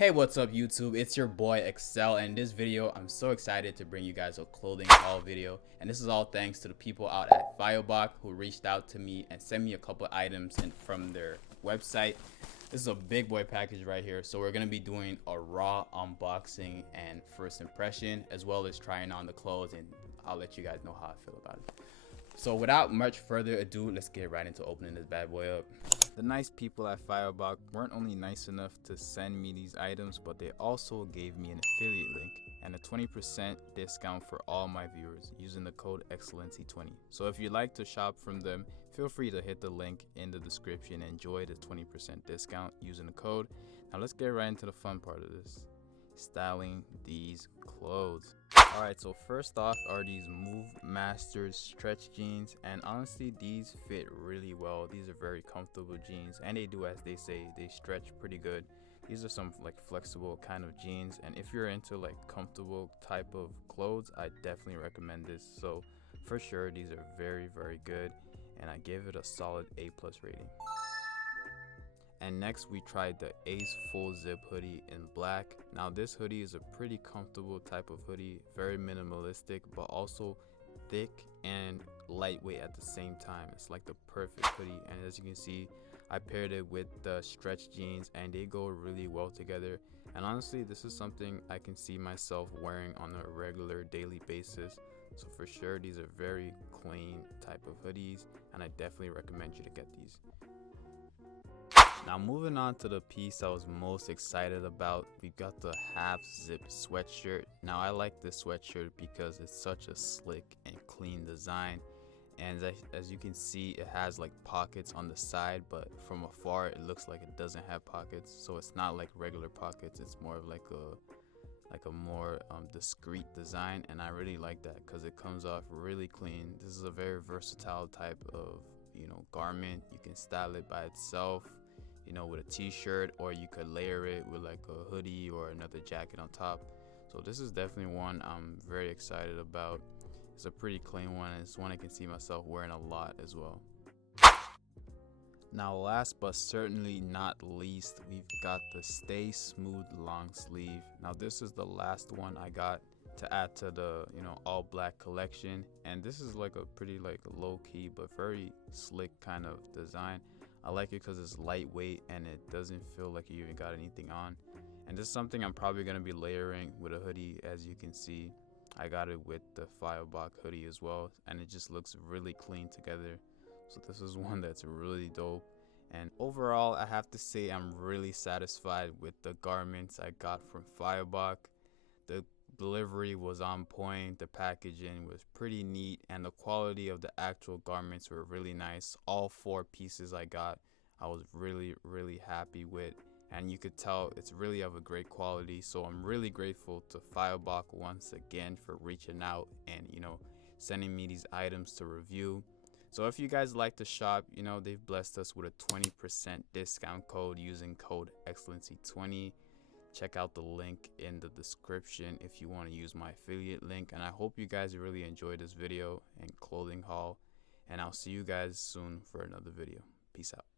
Hey, what's up YouTube? It's your boy Excel, and in this video I'm so excited to bring you guys a clothing haul video, and this is all thanks to the people out at Fioboc who reached out to me and sent me a couple items from their website. This is a big boy package right here, so we're gonna be doing a raw unboxing and first impression, as well as trying on the clothes, and I'll let you guys know how I feel about it. So without much further ado, let's get right into opening this bad boy up. The nice people at Fioboc weren't only nice enough to send me these items, but they also gave me an affiliate link and a 20% discount for all my viewers using the code Excellency20. So if you'd like to shop from them, feel free to hit the link in the description and enjoy the 20% discount using the code. Now let's get right into the fun part of this: styling these clothes. Alright, so first off are these Move Masters stretch jeans, and honestly these fit really well. These are very comfortable jeans, and they do, as they say, they stretch pretty good. These are some like flexible kind of jeans, and if you're into like comfortable type of clothes, I definitely recommend this. So for sure these are very good, and I give it a solid A+ rating. And next we tried the Ace full zip hoodie in black. Now this hoodie is a pretty comfortable type of hoodie, very minimalistic but also thick and lightweight at the same time. It's like the perfect hoodie, and as you can see I paired it with the stretch jeans and they go really well together. And honestly this is something I can see myself wearing on a regular daily basis. So for sure these are very clean type of hoodies, and I definitely recommend you to get these. Now moving on to the piece I was most excited about, we got the half zip sweatshirt. Now I like this sweatshirt because it's such a slick and clean design, and as you can see it has like pockets on the side, but from afar it looks like it doesn't have pockets. So it's not like regular pockets, it's more of like a more discreet design, and I really like that because it comes off really clean. This is a very versatile type of garment. You can style it by itself, with a t-shirt, or you could layer it with like a hoodie or another jacket on top. So this is definitely one I'm very excited about. It's a pretty clean one, and it's one I can see myself wearing a lot as well. Now last but certainly not least, we've got the Stay Smooth long sleeve. Now this is the last one I got to add to the all black collection, and this is like a pretty like low-key but very slick kind of design. I like it because it's lightweight and it doesn't feel like you even got anything on. And this is something I'm probably going to be layering with a hoodie. As you can see, I got it with the Fioboc hoodie as well, and it just looks really clean together. So this is one that's really dope. And overall I have to say I'm really satisfied with the garments I got from Fioboc. The delivery was on point, the packaging was pretty neat, and the quality of the actual garments were really nice. All 4 pieces I got I was really happy with, and you could tell it's really of a great quality. So I'm really grateful to Fioboc once again for reaching out and sending me these items to review. So if you guys like to shop, they've blessed us with a 20% discount code using code Excellency20. Check out the link in the description if you want to use my affiliate link. And I hope you guys really enjoyed this video and clothing haul, and I'll see you guys soon for another video. Peace out.